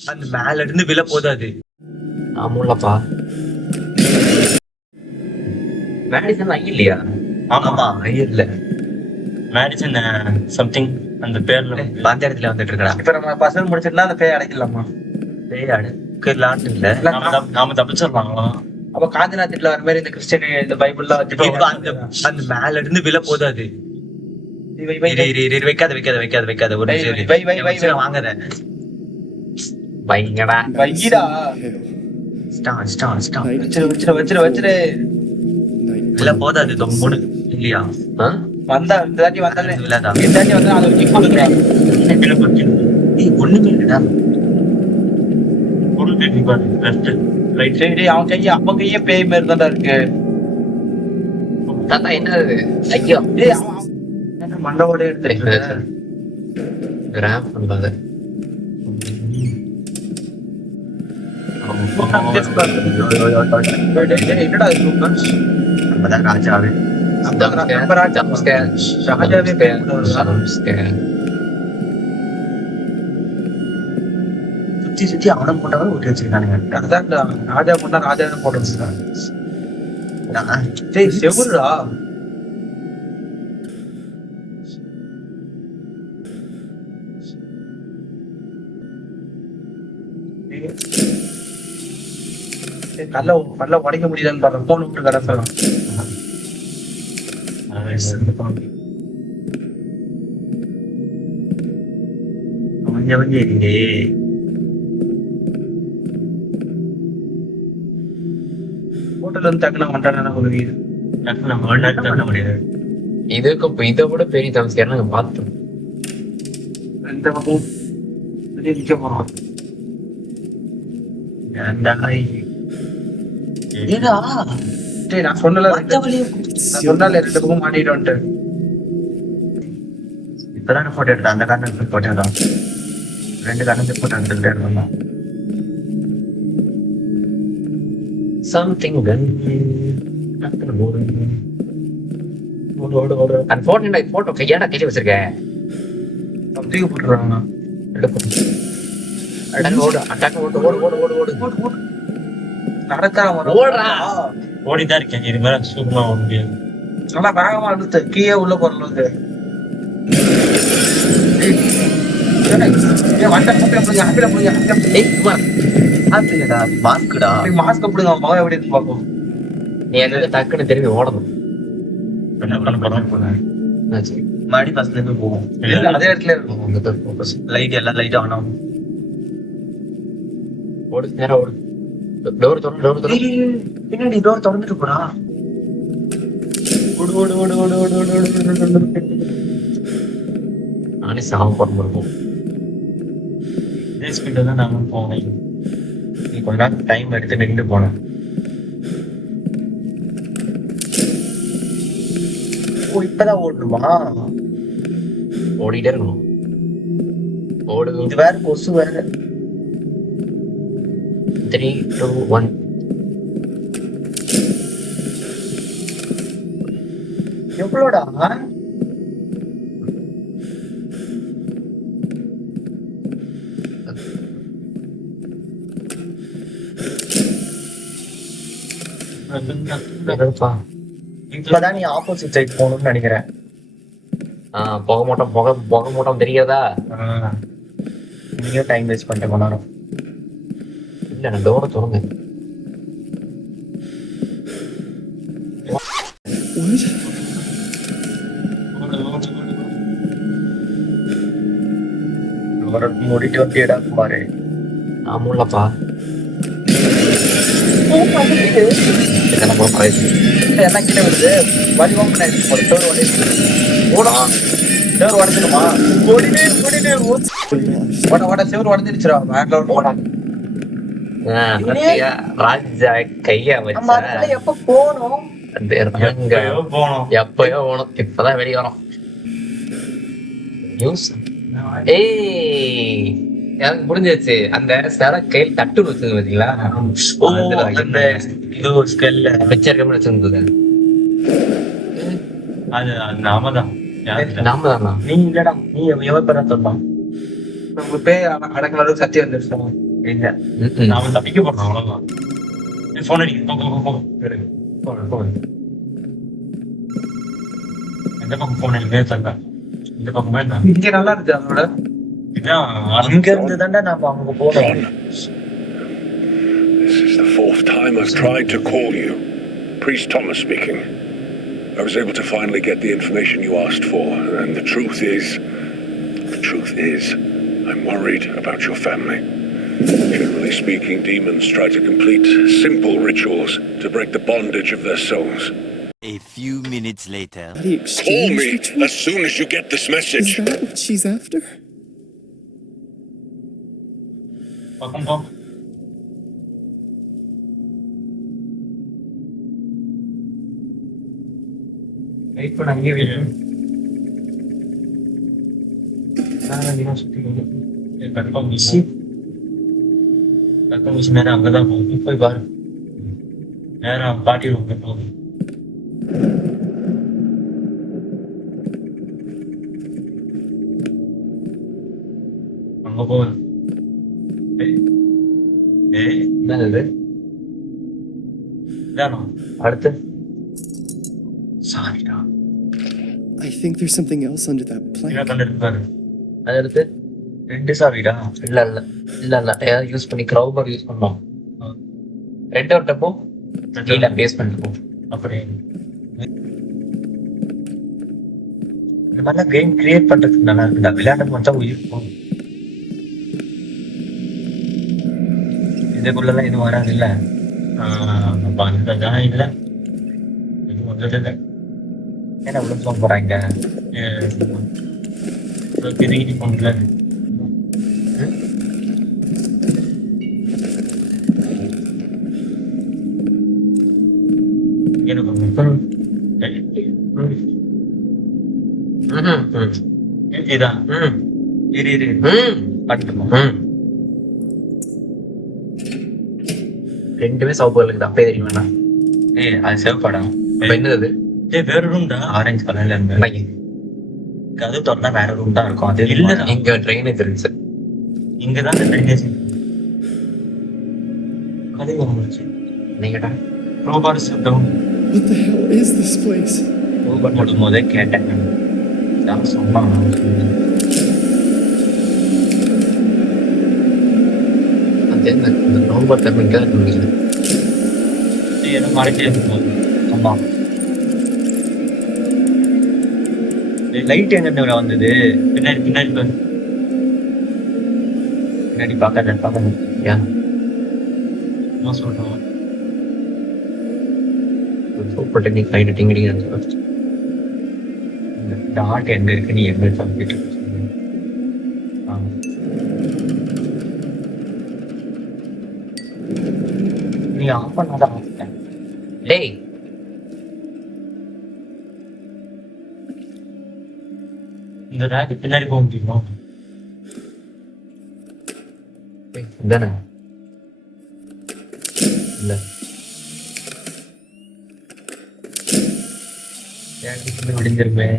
அந்த மேல இருந்து விழ போது அது. ஆமாப்பா. மேடிசன் ஐ இல்லையா? ஆமா இல்ல மேடிசன் சம்திங் அந்த பேர்ல அந்த இடத்துல வந்துட்டு இருக்கா. இப்ப நம்ம பசங்க முடிச்சிருந்தா அந்த பேய் அடைக்கலாமா? பேய் அடுக்கலான்னு இல்ல. நாம தப்பிச்சிடலாங்களா? அப்ப காந்திநாத்தில வர மாதிரி இந்த கிறிஸ்டியன் இந்த பைபிள்லாம் இப்ப அந்த மேல இருந்து விழ போது அது. வைக்காத வைக்காத வைக்காத வைக்காத ஒரு நிமிஷம் வாங்குற பயங்கடா வைடா ஸ்டார் வச்சிரு இல்ல போதாது தொம்முடு இல்லையா? வந்தா இந்த தாட்டி வந்தாலே இல்லதா இந்த தாட்டி வந்தா அது ஒரு கிக் கொடுக்குறேன். ஒண்ணுமே இல்லடா. பொருள் தேடி பாரு. லெஃப்ட் ரைட் சரி டேய், அவன் கையை அப்ப கையே பேய் மாதிரி தான்டா இருக்கு. தாத்தா என்னது? ஐயோ டேய் அவன் மண்டவோட எடுத்து கிராம் பண்ணாத. என்னடா இது சூப்பர். நம்மதான் ராஜாவே. ஷாஜாவே பேய் சுத்தி சுத்தி அவனை போட்டவரை ஊட்டி வச்சிருக்கானுங்க. அதான்டா ராஜா முன்னா ராஜாவே போட்டு வச்சிருக்காங்க. டேய் செவுருடா. கல்ல உடைக்க முடியலன்னு பாரு. போன் விட்டு கடக்கலாம். ஹோட்டல் வந்து டக்குனு வந்துட்டானே உதவி. இதுக்கு இதை விட பெரிய தமஸ்காரம் நாங்க பார்த்தோம். இந்த பக்கம் நிக்க போறோம். டேய் நான் சொன்னல ரெண்டு பக்கம் மாட்டிட்டு வந்துட்டேன். இப்பதானே போட்டோ எடுத்தேன். அந்த காரணத்துக்கு போட்டோ தான். 2 காரணத்துக்கு போட்டோ எடுத்துக்கிட்டே இருந்தோம். சம்திங் அந்த போட்டோ கையாடா கையில வச்சிருக்கேன். தூக்கி போட்டுறாங்க. ஓடிதான் இருக்கேன். இது மாதிரி சூப்பரா ஓட முடியாது. நல்லா வேகமா எடுத்து கீழே உள்ள போறது. மாஸ்க் பிடிங்க மகன் எப்படி இருக்கு பாப்போம். நீ எங்க டக்குன்னு திரும்பி ஓடணும். என்ன பண்ண போறேன்? மறுபடி ஃபர்ஸ்ட்ல இருந்து போவோம். அதே இடத்துல இருக்கும். லைட் எல்லாம் லைட் ஆன் ஆகும். ஓடு நேரா ஓடு. டோர் திறந்து பின்னாடி டோர் திறந்துட்டு போடா. நானே சாம போட இருக்கும். இதே ஸ்பீட்ல தான் நாங்க போனோம். நீ கொஞ்ச நேரம் டைம் எடுத்து நின்று போனேன். இப்பதான் ஓடணுமா? ஓடிட்டே இருக்கணும். ஓடு. இது வேற கொசு வேற. 3, 2, 1. எவ்வளோடா? இப்பதான் நீ ஆப்போசிட் சைட் போகணும்னு நினைக்கிறேன். போக மாட்டோம் தெரியாதா? நீங்க டைம் வேஸ்ட் பண்ணிட்டு போனாலும் இல்ல நான் டோரை திறந்து மூடிட்டு வந்து இடம் பாரு. ஆமாப்பா. என்ன கிட்ட வருது வழி செவரு உடச்சிடுமா? செவரு உடஞ்சிருச்சுரா. ராஜா கையா வச்சா எப்ப போனோம்? எப்பயோ போனோம். இப்பதான் வெளியே வரோம். நியூஸ் எனக்கு புரிஞ்சிருச்சு. அந்த சில கையில் தட்டு வச்சிருந்து பாத்தீங்களா? பிக்சர் வச்சிருந்தது. அது நாம தான். நாம தானா? நீ இல்லடா. நீ எவ்வளவு பேரா சொல்லுவான். நம்ம பேய் அடக்கிற அளவுக்கு சத்தியம் வந்துருச்சோம். இல்ல நான் அவன் தப்பிக்க போறான் அவ்வளவுதான். போன் அடிக்குது. போ. எந்த பக்கம் போன் அடிக்கவே தெரியல. இந்த பக்கமே என்ன இங்க நல்லா இருக்கு அதோட. இதான் இங்க இருந்து தாண்டா நான் அங்க போனோம். This is the fourth time I've tried to call you. Priest Thomas speaking. I was able to finally get the information you asked for, and the truth is, I'm worried about your family. Generally speaking, demons try to complete simple rituals to break the bondage of their souls. A few minutes later. Call me as soon as you get this message. Is that what she's after? பக்கம் போ. Wait பண்ண அங்கே wait பண்ணு. சுத்தி confirm மிஷி நேரம் அங்கதான் போகும். போய் பாரு. நேரம் பாட்டி ரூம் போகும். அங்க போகுது. என்னது இதானோ அடுத்து? சாரிடா. I think there's something else under that என்ன plank. பண்ணிட்டு பாரு. அது அடுத்து? 2 சாவிடா. இல்ல ஏதாவது யூஸ் பண்ணி கிரௌபர் யூஸ் பண்ணோம். ரெட் அவுட் அப்போ கீழே பேஸ்மெண்ட் போ. அப்படி இந்த மாதிரிலாம் கேம் கிரியேட் பண்றதுக்கு நல்லா இருக்குடா. விளையாட மட்டும் உயிர் போகும். இதுக்குள்ளலாம் எதுவும் வராது இல்ல. வந்ததான் இல்ல, எதுவும் வந்தது இல்லை. ஏன்னா உள்ள சொல்ல போறாங்க. திருகிட்டு போகல. இதான் இரு பட்டுமா ரெண்டுமே சவுப்பு கலருக்கு அப்பே தெரியும் வேணா. அது சிவப்படம். அப்ப என்னது? வேற ரூம்டா. ஆரஞ்சு கலர்ல இருந்து அது திறந்தா வேற ரூம் தான் இருக்கும். அது இல்ல, இங்க ட்ரெயினேஜ் இருந்துச்சு. இங்கதான் ட்ரைனேஜ். அது நீங்கடா robot down. What the hell is this place? Robot போடும் போதே கேட்டேன். நான் சொன்னான். அது என்ன இந்த நோம்பர் தம்பிங்க இருந்துச்சு. ஏதோ மறைச்சே இருக்கும். ஆமா, லைட் எங்க வந்தது? பின்னாடி பின்னாடி பார்க்க ஏன் சொல்றோம். சூப்பர் டெக்னிக் லைட் டிங்கிடிங் டாட் எங்க இருக்கு? நீ எங்க சொல்லிட்டு நீ ஆஃப் பண்ணாதான். டேய் இந்த ரேக் பின்னாடி போக முடியுமா? இதானே இல்ல விடிஞ்சிருப்பேன்.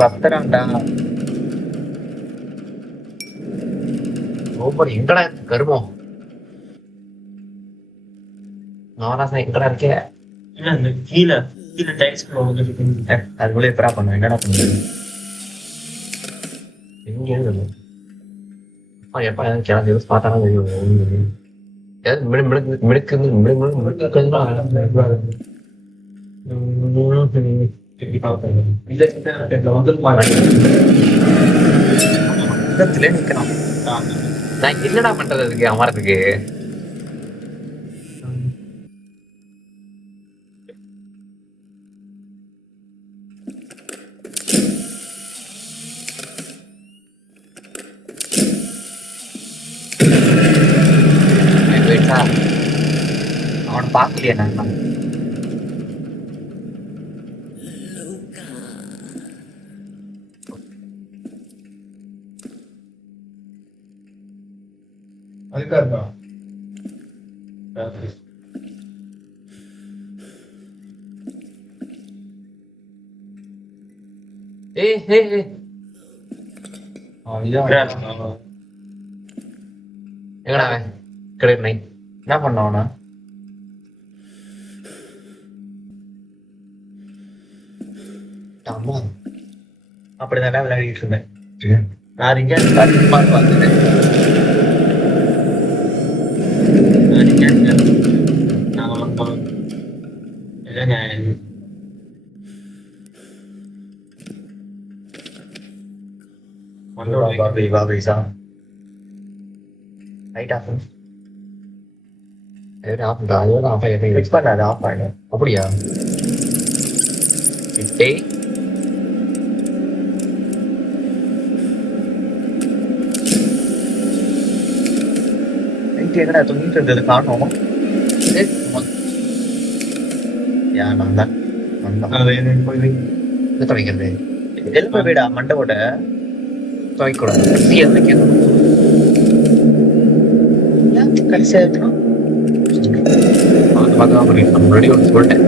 கத்துறான்டா. ரோபோட் எங்கடா கருமம்? நவராசா எங்கடா இருக்கே? இல்ல இந்த கீழே டைல்ஸ் அதுக்குள்ள எப்படா பண்ணுவேன்? என்னடா பண்ணுவேன்? எங்க எழுதுது? எப்ப கிளம்பி பார்த்தாலும் தெரியும். நான் என்னடா பண்றது அதுக்கு அமரத்துக்கு? அவனை பார்க்கலையா? நான் ஏய் ஏய் ஏய் எங்கடா அவன் கிடையாது நைட் என்ன பண்ணவனா அம்மா அப்படிதான் விளையாடிட்டு இருந்தேன் நான் இங்க அப்படியா டேய் என்னடா தூங்கிட்டு இருந்தது காணும் துவைக்கிறது எழுப்ப வீடா மண்டவோட துவைக்கூடாது கடைசியா இருக்கணும் முன்னாடி ஒன்று சொல்லிட்டேன்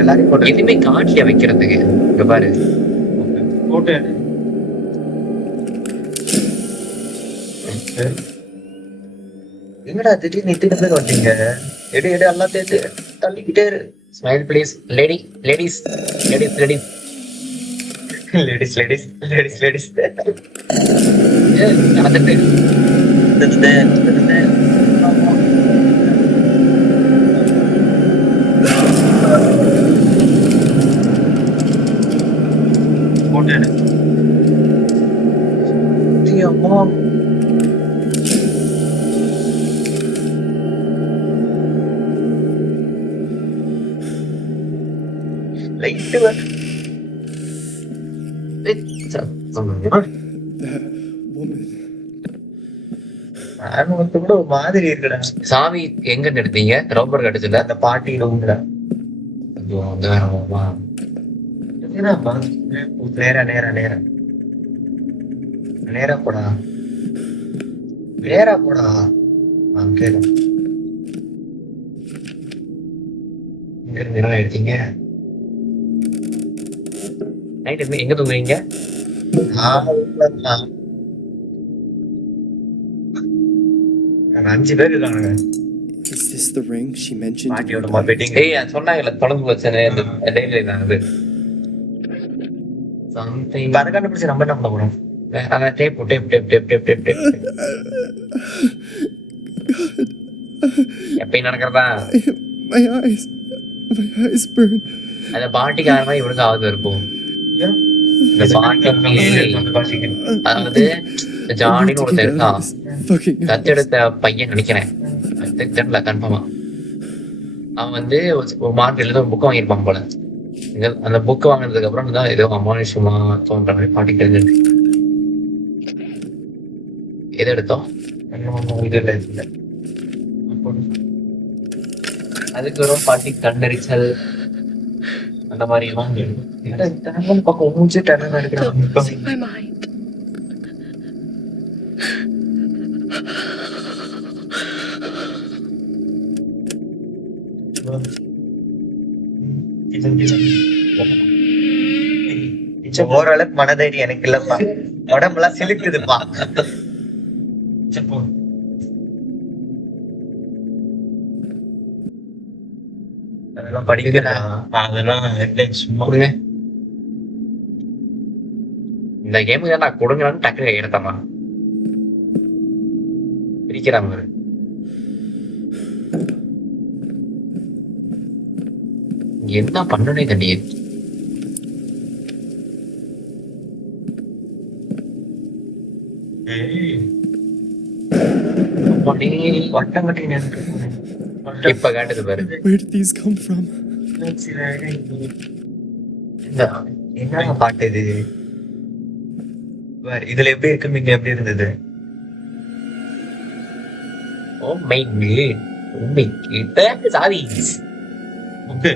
எல்லாரையும் போட்டு எதுவுமே காட்டில வைக்கிறதுக்கு இங்க பாரு போட்டு எங்கடா திடீர்னு இத்தனை பேர் வந்தீங்க எடு எடு எல்லாம் தேர்த்து தள்ளிக்கிட்டே இரு smile please ladies ladies ladies ladies ladies ladies ladies நடந்துட்டு போட்டு அம்மா லைட்டு That woman. நானும் கூட ஒரு மாதிரி இருக்குடா சாவி எங்க இருந்து எடுத்தீங்க ரோபர் கடிச்சல அந்த பாட்டி ரூம்ல ஐயோ அந்த வேறமா நேரா நேரா நேரா நேரா போடா நேரா போடா அங்கே எங்க இருந்து என்ன எடுத்தீங்க நைட் எங்க தூங்குறீங்க அஞ்சு பேர் இருக்கானுங்க Is this the ring she mentioned? in பாட்டியோட her பெட்டிங் ஏய் சொன்னாங்கல்ல தொடர்பு வச்சனே இந்த டெய்லி தான் அது சம்திங் அதை கண்டுபிடிச்சு நம்ம என்ன பண்ண போறோம் அதான் tape tape tape tape tape tape tape எப்பயும் நடக்கிறதா My eyes. My eyes burn. அந்த பாட்டிக்காரமா இவனுக்கு ஆகுது இருக்கும் இந்த பாட்டிக்கு அதாவது I need ஜானின்னு to ஒருத்தர் get out இருக்கான் of this fucking house. தத்தெடுத்த பையன் நினைக்கிறேன் தெரியல கன்ஃபார்மா அவன் வந்து ஒரு மார்க்கெட்ல ஒரு புக் வாங்கியிருப்பான் போல அந்த புக் வாங்கினதுக்கு அப்புறம் தான் ஏதோ அமானுஷமா தோன்ற மாதிரி பாட்டி தெரிஞ்சிருக்கு எது எடுத்தோம் இது இல்லை அதுக்கு ஒரு பாட்டி கண்டறிச்சல் அந்த மாதிரி எல்லாம் பக்கம் மூச்சு டன்னு எடுக்கிறான் Losing my mind. ஓரளவுக்கு மனதைரியம் எனக்கு இல்லப்பா உடம்பெல்லாம் சிலுக்குதுப்பா அதெல்லாம் படிக்கிறேன் அதெல்லாம் சும்மா கொடுங்க இந்த கேமுக்கு தான் நான் கொடுங்கன்னு டக்குனு எடுத்தமா பிரிக்கிறாங்க பாரு. என்ன பண்ணனே தெரியல வட்டம் கட்டி இப்ப காட்டுது பாரு Where did these come from? என்ன பாட்டு இது பாரு, இதுல எப்படி இருக்கு நீங்க எப்படி இருந்தது ஓ மை காட் உண்மை கிட்ட சாவி புக்கு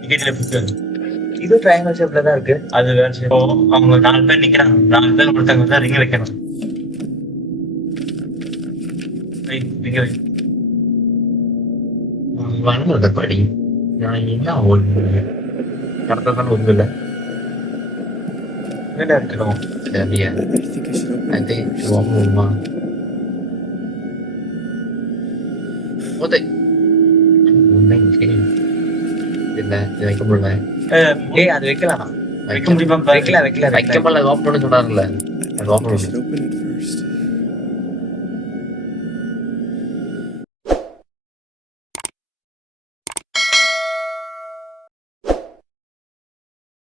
டிக்கெட்ல புக்கு இது ட்ரையாங்கிள் ஷேப்ல தான் இருக்கு அது வேற ஷேப் அவங்க 4 பேர் நிக்கிறாங்க 4 பேர் ஒருத்தங்க தான் ரிங் வைக்கணும் ரிங் வை வந்தத படி நான் என்ன ஒண்ணு கடத்த தானே ஒன்றும் இல்லை என்னடா இருக்கணும் சரியா I think I should open I it think first. you want more man. What the? இல்ல இது வைக்க முடியல ஏய் அது வைக்கலாம் வைக்க முடியுமா வைக்கலாம் வைக்க முடியல ஓப்பன் பண்ண சொன்னாங்கல்ல அது I ஓப்பன் should பண்ணு open it first.